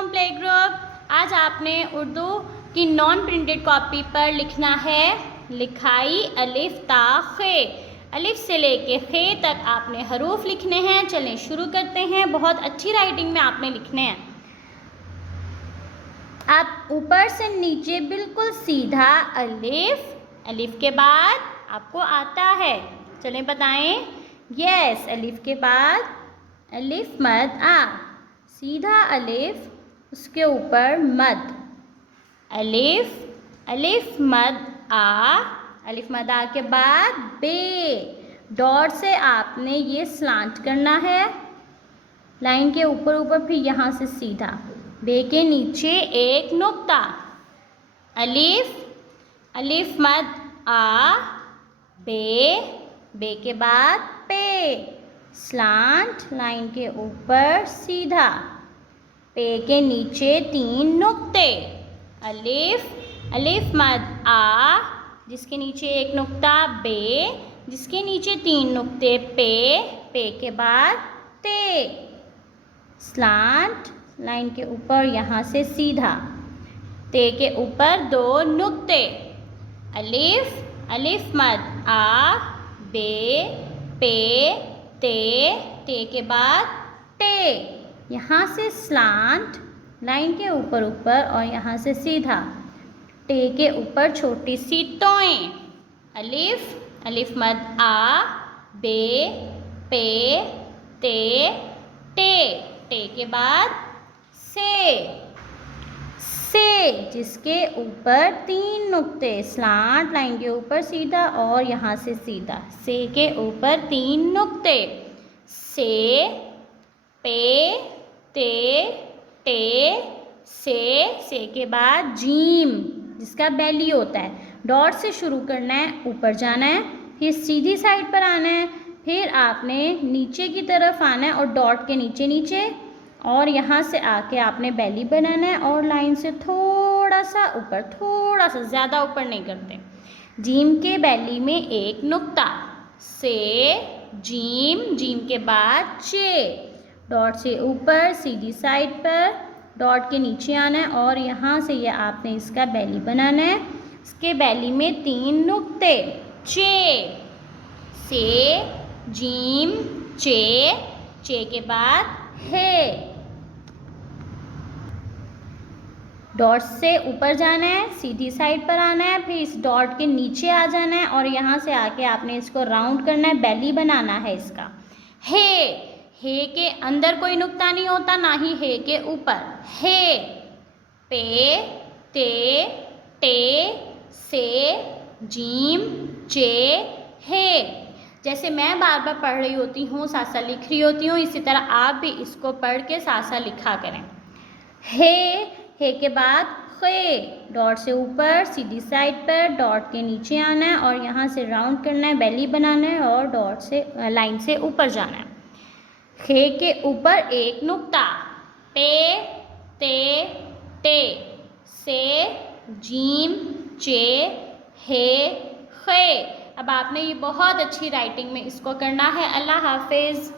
Aslam play group. आज आपने उर्दू की नॉन प्रिंटेड कॉपी पर लिखना है लिखाई अलिफ ता खे। अलिफ से लेके खे तक आपने हरूफ लिखने हैं। चलें शुरू करते हैं। बहुत अच्छी राइटिंग में आपने लिखने हैं। आप ऊपर से नीचे बिल्कुल सीधा अलिफ, अलिफ के बाद आपको आता है। चलें बताएं। यस, अलिफ के बाद अलिफ मद आ, सीधा अलिफ, उसके ऊपर मद, अलिफ, अलिफ मद आ, अलिफ मद आ के बाद बे, डॉट से आपने ये स्लांट करना है लाइन के ऊपर ऊपर, फिर यहाँ से सीधा बे के नीचे एक नुक्ता, अलिफ, अलिफ मद आ, बे, बे के बाद पे, स्लांट लाइन के ऊपर सीधा, पे के नीचे तीन नुक्ते, अलिफ, अलिफ मद आ, जिसके नीचे एक नुक्ता, बे, जिसके नीचे तीन नुक्ते, पे के बाद ते, स्लांट लाइन के ऊपर यहाँ से सीधा, ते के ऊपर दो नुक्ते, अलिफ, अलिफ मद आ, बे, पे, ते के बाद टे, यहाँ से स्लांट लाइन के ऊपर ऊपर और यहाँ से सीधा, टे के ऊपर छोटी सी टोएं, अलिफ, अलिफ मद आ, बे, पे, टे, टे के बाद से, जिसके ऊपर तीन नुक्ते, स्लांट लाइन के ऊपर सीधा और यहाँ से सीधा, से के ऊपर तीन नुक्ते, से, पे, टे, से के बाद जीम, जिसका बेली होता है। डॉट से शुरू करना है, ऊपर जाना है, फिर सीधी साइड पर आना है, फिर आपने नीचे की तरफ आना है और डॉट के नीचे नीचे, और यहाँ से आके आपने बेली बनाना है और लाइन से थोड़ा सा ऊपर, थोड़ा सा, ज़्यादा ऊपर नहीं करते। जीम के बेली में एक नुक्ता, से, जीम, जीम के बाद चे, डॉट से ऊपर सीधी साइड पर, डॉट के नीचे आना है और यहाँ से ये आपने इसका बेली बनाना है। इसके बेली में तीन नुक्ते, चे, से, जीम, चे के बाद है, डॉट से ऊपर जाना है, सीधी साइड पर आना है, फिर इस डॉट के नीचे आ जाना है और यहाँ से आके आपने इसको राउंड करना है, बेली बनाना है इसका। हे के अंदर कोई नुक्ता नहीं होता, ना ही हे के ऊपर। हे, पे, टे, से, जीम, चे, हे। जैसे मैं बार बार पढ़ रही होती हूँ, साथ साथ लिख रही होती हूँ, इसी तरह आप भी इसको पढ़ के साथ साथ लिखा करें। हे के बाद खे, डॉट से ऊपर सीधी साइड पर, डॉट के नीचे आना है और यहाँ से राउंड करना है, बेली बनाना है और डॉट से लाइन से ऊपर जाना है। खे के ऊपर एक नुक्ता, पे, टे, से, जीम, चे, हे, खे। अब आपने ये बहुत अच्छी राइटिंग में इसको करना है। अल्लाह हाफिज़।